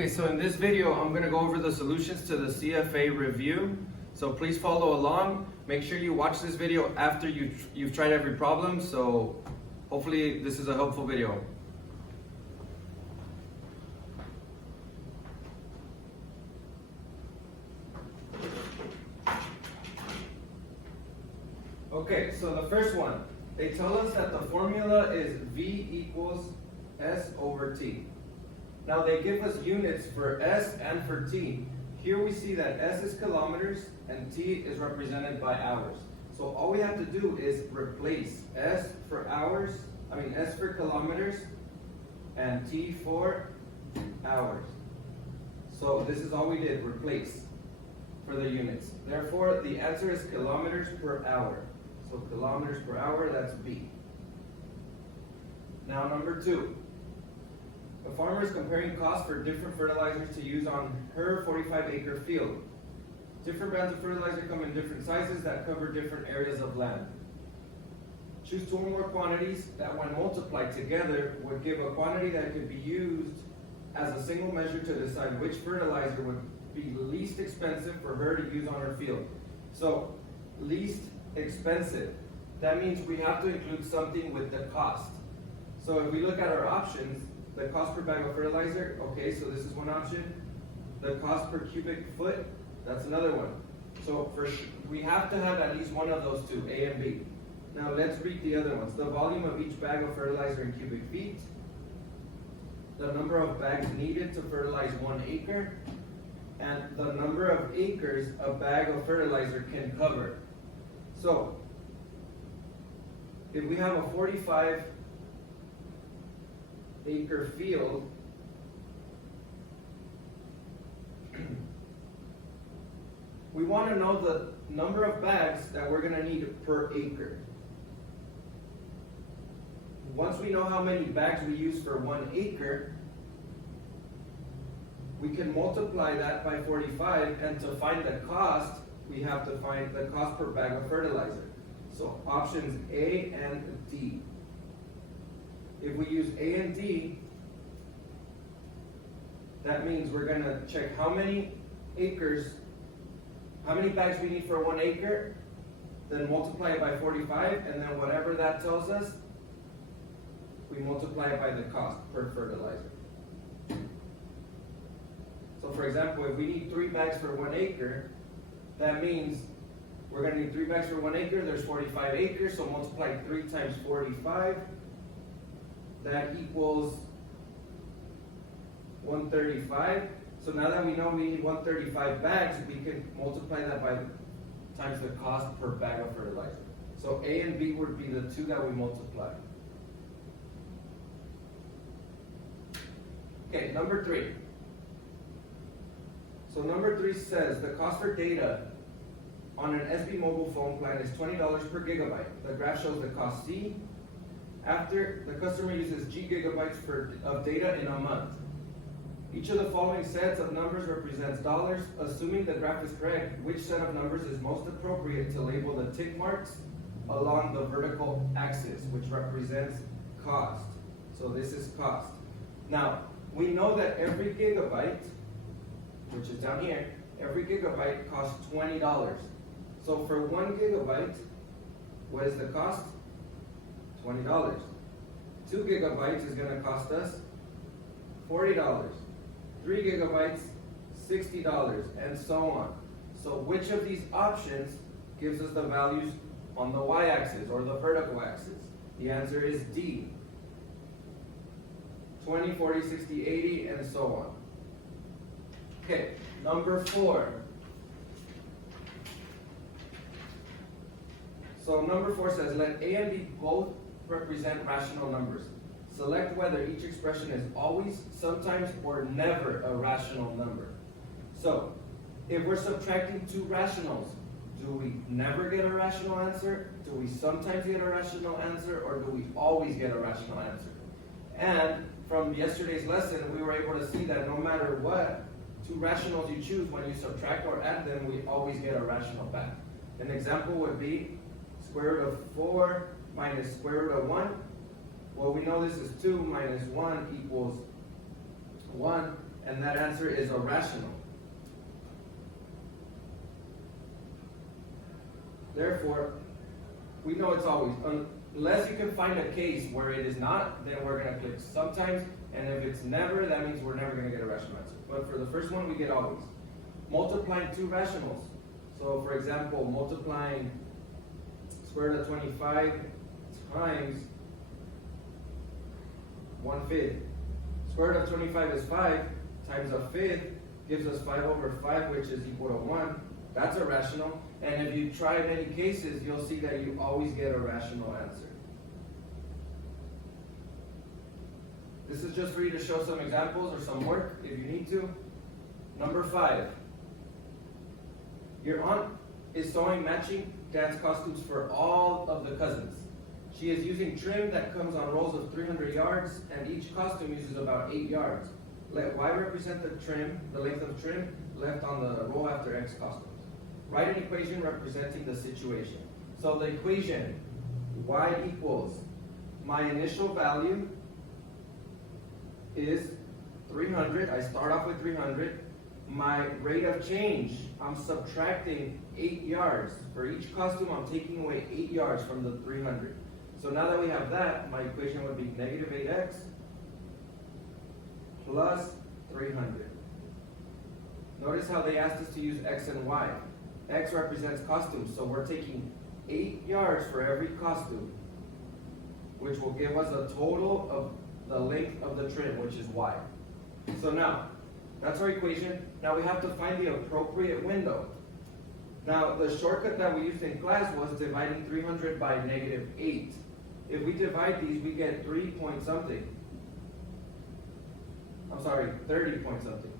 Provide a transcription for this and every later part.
Okay, so in this video, I'm going to go over the solutions to the CFA review. So please follow along. Make sure you watch this video after you've tried every problem. So hopefully this is a helpful video. Okay, so the first one, they tell us that the formula is V equals S over T. Now they give us units for S and for T. Here we see that S is kilometers and T is represented by hours. So all we have to do is replace S for S for kilometers and T for hours. So this is all we did, replace for the units. Therefore, the answer is kilometers per hour. So kilometers per hour, that's B. Now number 2. The farmer is comparing costs for different fertilizers to use on her 45-acre field. Different brands of fertilizer come in different sizes that cover different areas of land. Choose 2 or more quantities that when multiplied together would give a quantity that could be used as a single measure to decide which fertilizer would be least expensive for her to use on her field. So, least expensive. That means we have to include something with the cost. So if we look at our options, the cost per bag of fertilizer, okay, so this is one option. The cost per cubic foot, that's another one. So we have to have at least one of those two, A and B. Now let's read the other ones. The volume of each bag of fertilizer in cubic feet, the number of bags needed to fertilize 1 acre, and the number of acres a bag of fertilizer can cover. So, if we have a 45-acre field, we want to know the number of bags that we're going to need per acre. Once we know how many bags we use for 1 acre, we can multiply that by 45, and to find the cost, we have to find the cost per bag of fertilizer. So options A and D. If we use A and D, that means we're going to check how many bags we need for 1 acre, then multiply it by 45, and then whatever that tells us, we multiply it by the cost per fertilizer. So for example, if we need 3 bags for 1 acre, that means we're going to need 3 bags for 1 acre. There's 45 acres, so multiply 3 times 45. That equals 135. So now that we know we need 135 bags, we can multiply that by times the cost per bag of fertilizer. So A and B would be the 2 that we multiply. Okay, number 3. So number 3 says the cost for data on an SB mobile phone plan is $20 per gigabyte. The graph shows the cost C after the customer uses G gigabytes of data in a month. Each of the following sets of numbers represents dollars. Assuming the graph is correct, which set of numbers is most appropriate to label the tick marks along the vertical axis, which represents cost? So this is cost. Now, we know that every gigabyte, which is down here, every gigabyte costs $20. So for 1 gigabyte, what is the cost? $20. 2 gigabytes is going to cost us $40. 3 gigabytes, $60, and so on. So which of these options gives us the values on the y-axis or the vertical axis? The answer is D. 20, 40, 60, 80, and so on. Okay, number 4. So number 4 says, let A and B both represent rational numbers. Select whether each expression is always, sometimes, or never a rational number. So, if we're subtracting 2 rationals, do we never get a rational answer? Do we sometimes get a rational answer? Or do we always get a rational answer? And from yesterday's lesson, we were able to see that no matter what 2 rationals you choose, when you subtract or add them, we always get a rational back. An example would be square root of 4 minus square root of 1. Well, we know this is 2 minus 1 equals 1. and that answer is irrational. Therefore, we know it's always, unless you can find a case where it is not, then we're going to click sometimes, and if it's never, that means we're never going to get a rational answer. But for the first one, we get always. Multiplying two rationals. So for example, multiplying square root of 25 times 1/5. Square root of 25 is 5 times 1/5 gives us 5/5, which is equal to 1. That's a rational. And if you try many cases, you'll see that you always get a rational answer. This is just for you to show some examples or some work if you need to. Number 5. Your aunt is sewing matching dance costumes for all of the cousins. She is using trim that comes on rolls of 300 yards, and each costume uses about 8 yards. Let Y represent the trim, the length of trim left on the roll after X costumes. Write an equation representing the situation. So the equation, Y equals, my initial value is 300. I start off with 300. My rate of change, I'm subtracting 8 yards. For each costume, I'm taking away 8 yards from the 300. So now that we have that, my equation would be negative 8x plus 300. Notice how they asked us to use x and y. X represents costumes, so we're taking 8 yards for every costume, which will give us a total of the length of the trim, which is y. So now, that's our equation. Now we have to find the appropriate window. Now, the shortcut that we used in class was dividing 300 by negative 8. If we divide these, we get 3 point something. I'm sorry, 30 point something.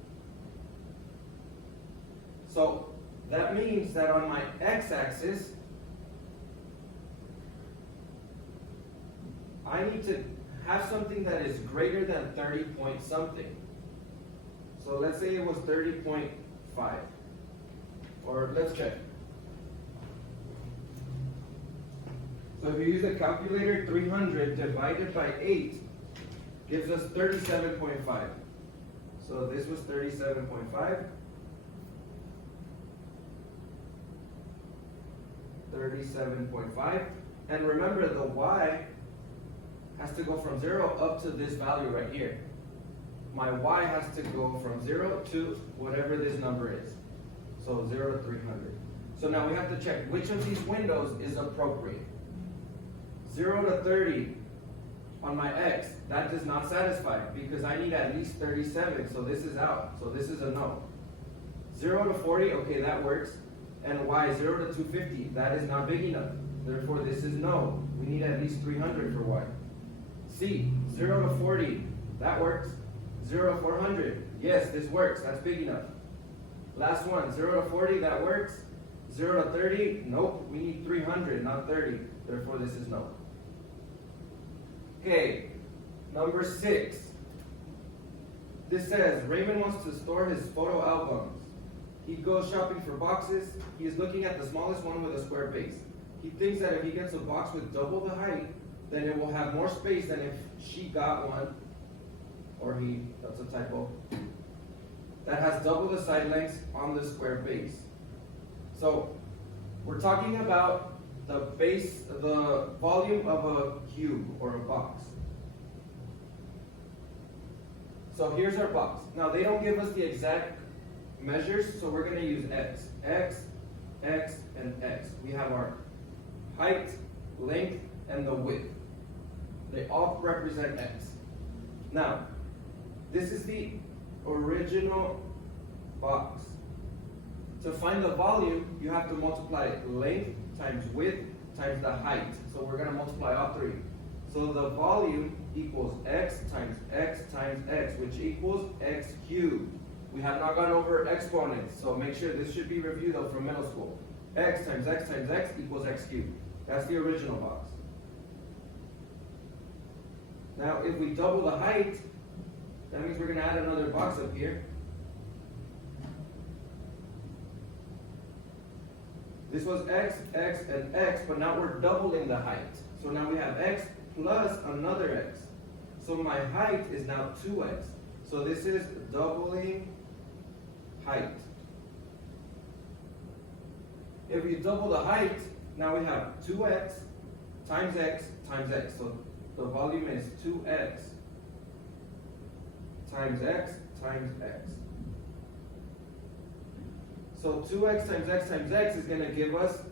So, that means that on my x-axis, I need to have something that is greater than 30 point something. So let's say it was 30.5. Or let's check. So if you use a calculator, 300 divided by 8 gives us 37.5. So this was 37.5. 37.5. And remember, the y has to go from 0 up to this value right here. My y has to go from 0 to whatever this number is. So 0 to 300. So now we have to check which of these windows is appropriate. 0 to 30 on my x, that does not satisfy because I need at least 37, so this is out. So this is a no. 0 to 40, okay, that works. And y, 0 to 250, that is not big enough. Therefore, this is no. We need at least 300 for y. C, 0 to 40, that works. 0 to 400, yes, this works. That's big enough. Last one, 0 to 40, that works. 0 to 30, nope, we need 300, not 30. Therefore, this is no. Okay, number 6. This says, Raymond wants to store his photo albums. He goes shopping for boxes. He is looking at the smallest one with a square base. He thinks that if he gets a box with double the height, then it will have more space than if she got one, or he, that's a typo, that has double the side lengths on the square base. So, we're talking about the base, the volume of a cube or a box. So here's our box. Now they don't give us the exact measures, so we're going to use x. X, x, and x. We have our height, length, and the width. They all represent x. Now, this is the original box. To find the volume, you have to multiply length times width times the height. So we're going to multiply all three. So the volume equals x times x times x, which equals x cubed. We have not gone over exponents, so make sure this should be reviewed though from middle school. X times x times x equals x cubed. That's the original box. Now if we double the height, that means we're going to add another box up here. This was x, x, and x, but now we're doubling the height. So now we have x plus another x. So my height is now 2x. So this is doubling height. If we double the height, now we have 2x times x times x. So the volume is 2x times x times x. So 2x times x times x is going to give us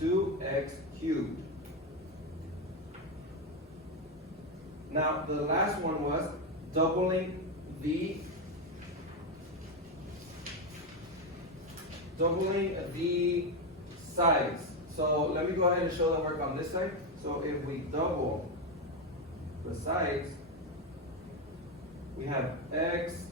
2x cubed. Now the last one was doubling the sides. So let me go ahead and show the work on this side. So if we double the sides, we have x.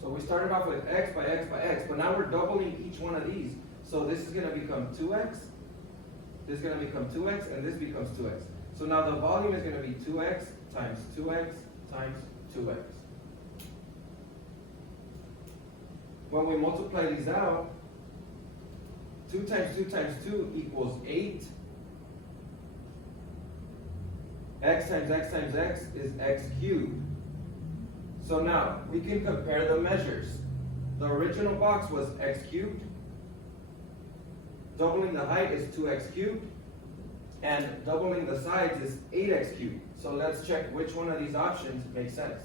So we started off with x by x by x, but now we're doubling each one of these. So this is going to become 2x, this is going to become 2x, and this becomes 2x. So now the volume is going to be 2x times 2x times 2x. When we multiply these out, 2 times 2 times 2 equals 8. X times x times x is x cubed. So now, we can compare the measures. The original box was x cubed. Doubling the height is 2x cubed. And doubling the sides is 8x cubed. So let's check which one of these options makes sense.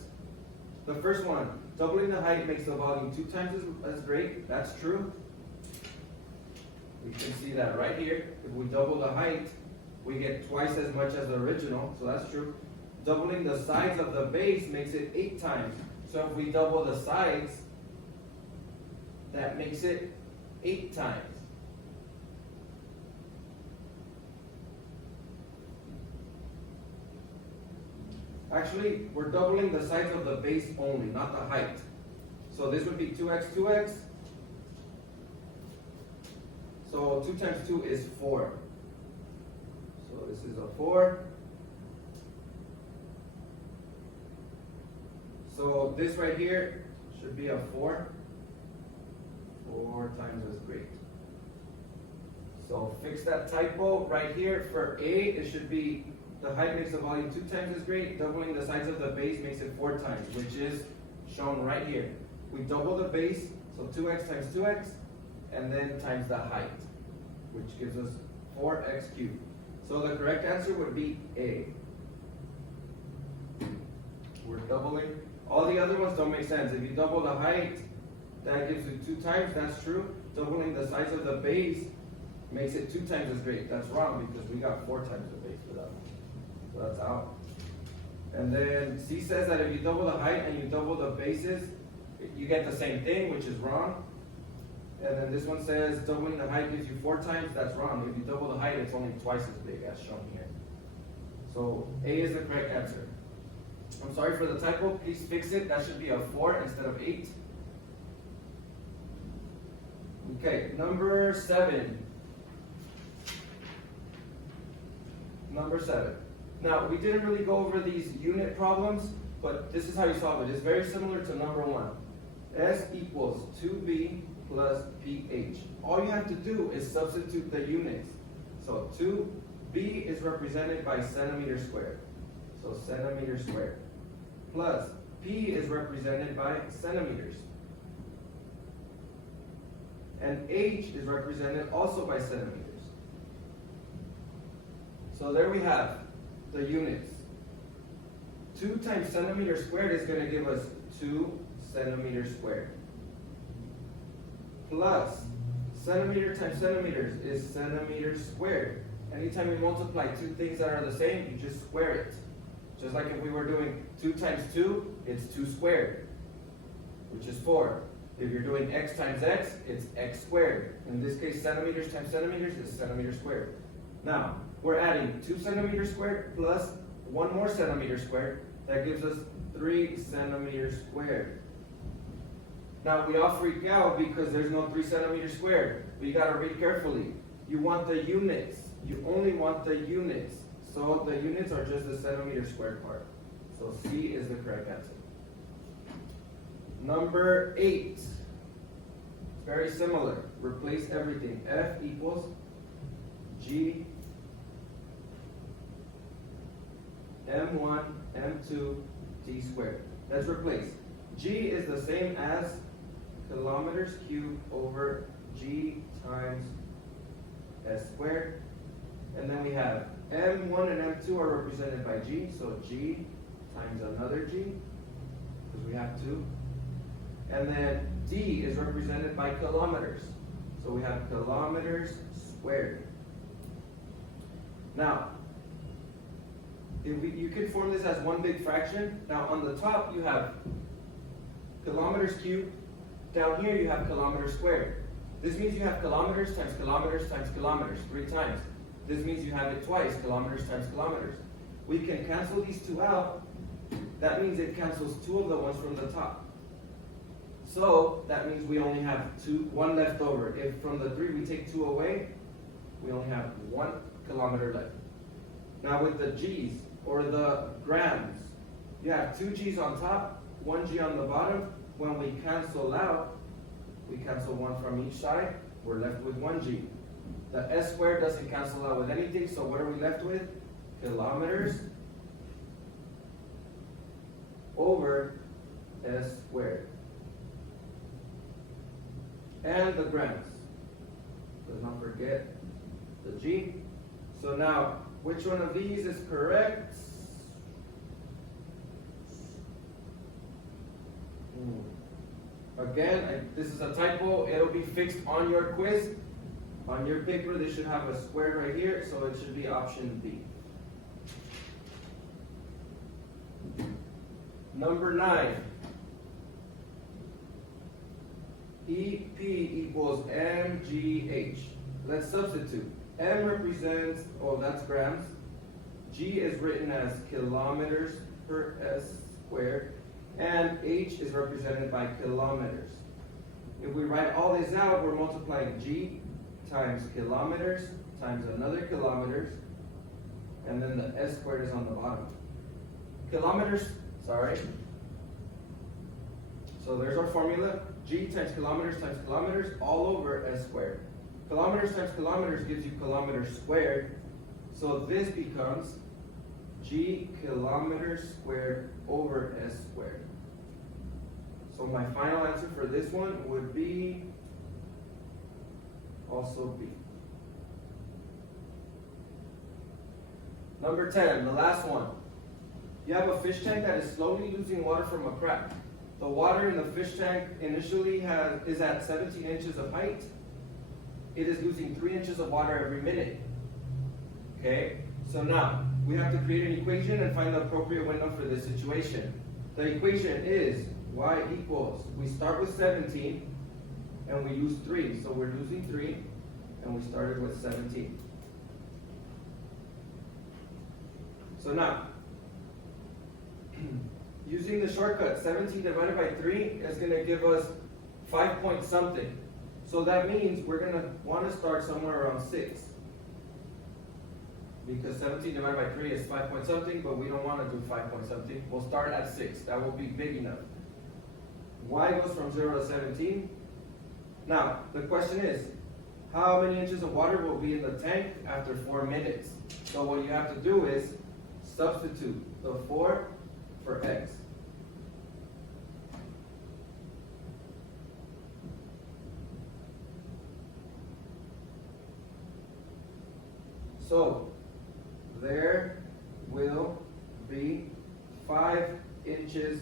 The first one, doubling the height makes the volume 2 times as great. That's true. We can see that right here. If we double the height, we get twice as much as the original. So that's true. Doubling the sides of the base makes it 8 times. So if we double the sides, that makes it 8 times. Actually, we're doubling the sides of the base only, not the height. So this would be 2x, 2x. So 2 times 2 is 4. So this is a 4. So this right here should be a 4. 4 times as great. So fix that typo right here. For A, it should be the height makes the volume 2 times as great. Doubling the sides of the base makes it 4 times, which is shown right here. We double the base, so 2x times 2x, and then times the height, which gives us 4x cubed. So the correct answer would be A. We're doubling. All the other ones don't make sense. If you double the height, that gives you 2 times. That's true. Doubling the size of the base makes it 2 times as great. That's wrong because we got 4 times the base for that one. So that's out. And then C says that if you double the height and you double the bases, you get the same thing, which is wrong. And then this one says doubling the height gives you 4 times. That's wrong. If you double the height, it's only twice as big as shown here. So A is the correct answer. I'm sorry for the typo. Please fix it. That should be a 4 instead of 8. Okay, number 7. Number 7. Now, we didn't really go over these unit problems, but this is how you solve it. It's very similar to number 1. S equals 2B plus PH. All you have to do is substitute the units. So 2B is represented by centimeters squared. So centimeters squared. Plus P is represented by centimeters. And H is represented also by centimeters. So there we have the units. 2 times centimeters squared is going to give us 2 centimeters squared. Plus centimeter times centimeters is centimeters squared. Anytime you multiply two things that are the same, you just square it. Just like if we were doing 2 times 2, it's 2 squared, which is 4. If you're doing x times x, it's x squared. In this case, centimeters times centimeters is centimeter squared. Now, we're adding 2 centimeters squared plus 1 more centimeter squared. That gives us 3 centimeters squared. Now, we all freak out because there's no 3 centimeters squared. But you got to read carefully. You want the units. You only want the units. So the units are just the centimeter squared part. So C is the correct answer. Number 8. Very similar. Replace everything. F equals G m1, m2, t squared. Let's replace. G is the same as kilometers cubed over G times S squared. And then we have M1 and M2 are represented by G, so G times another G, because we have 2. And then D is represented by kilometers, so we have kilometers squared. Now, you could form this as one big fraction. Now on the top you have kilometers cubed, down here you have kilometers squared. This means you have kilometers times kilometers times kilometers, 3 times. This means you have it twice, kilometers times kilometers. We can cancel these 2 out. That means it cancels 2 of the ones from the top. So that means we only have 1 left over. If from the 3 we take 2 away, we only have 1 kilometer left. Now with the G's, or the grams, you have 2 G's on top, 1 G on the bottom. When we cancel out, we cancel 1 from each side, we're left with 1 G. The S squared doesn't cancel out with anything, so what are we left with? Kilometers over S squared. And the grams. Let's not forget the G. So now, which one of these is correct? Again, this is a typo. It'll be fixed on your quiz. On your paper, they should have a square right here, so it should be option B. Number 9. EP equals mgh. Let's substitute. M represents, oh, that's grams. G is written as kilometers per S squared. And H is represented by kilometers. If we write all this out, we're multiplying G times kilometers times another kilometers, and then the S squared is on the bottom. Kilometers, sorry. So there's our formula. G times kilometers all over S squared. Kilometers times kilometers gives you kilometers squared. So this becomes G kilometers squared over S squared. So my final answer for this one would be also B. Number 10, the last one. You have a fish tank that is slowly losing water from a crack. The water in the fish tank initially is at 17 inches of height. It is losing 3 inches of water every minute. Okay, so now we have to create an equation and find the appropriate window for this situation. The equation is y equals, we start with 17 and we use 3, so we're losing 3 and we started with 17. So now, using the shortcut, 17 divided by 3 is going to give us 5 point something. So that means we're going to want to start somewhere around 6. Because 17 divided by 3 is 5 point something, but we don't want to do 5 point something. We'll start at 6. That will be big enough. Y goes from 0 to 17. Now, the question is, how many inches of water will be in the tank after 4 minutes? So what you have to do is substitute the 4 for x. So, there will be 5 inches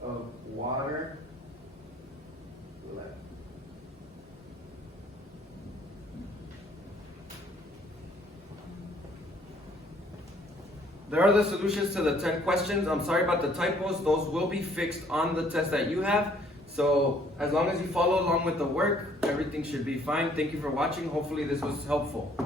of water left. There are the solutions to the 10 questions. I'm sorry about the typos. Those will be fixed on the test that you have. So as long as you follow along with the work, everything should be fine. Thank you for watching. Hopefully this was helpful.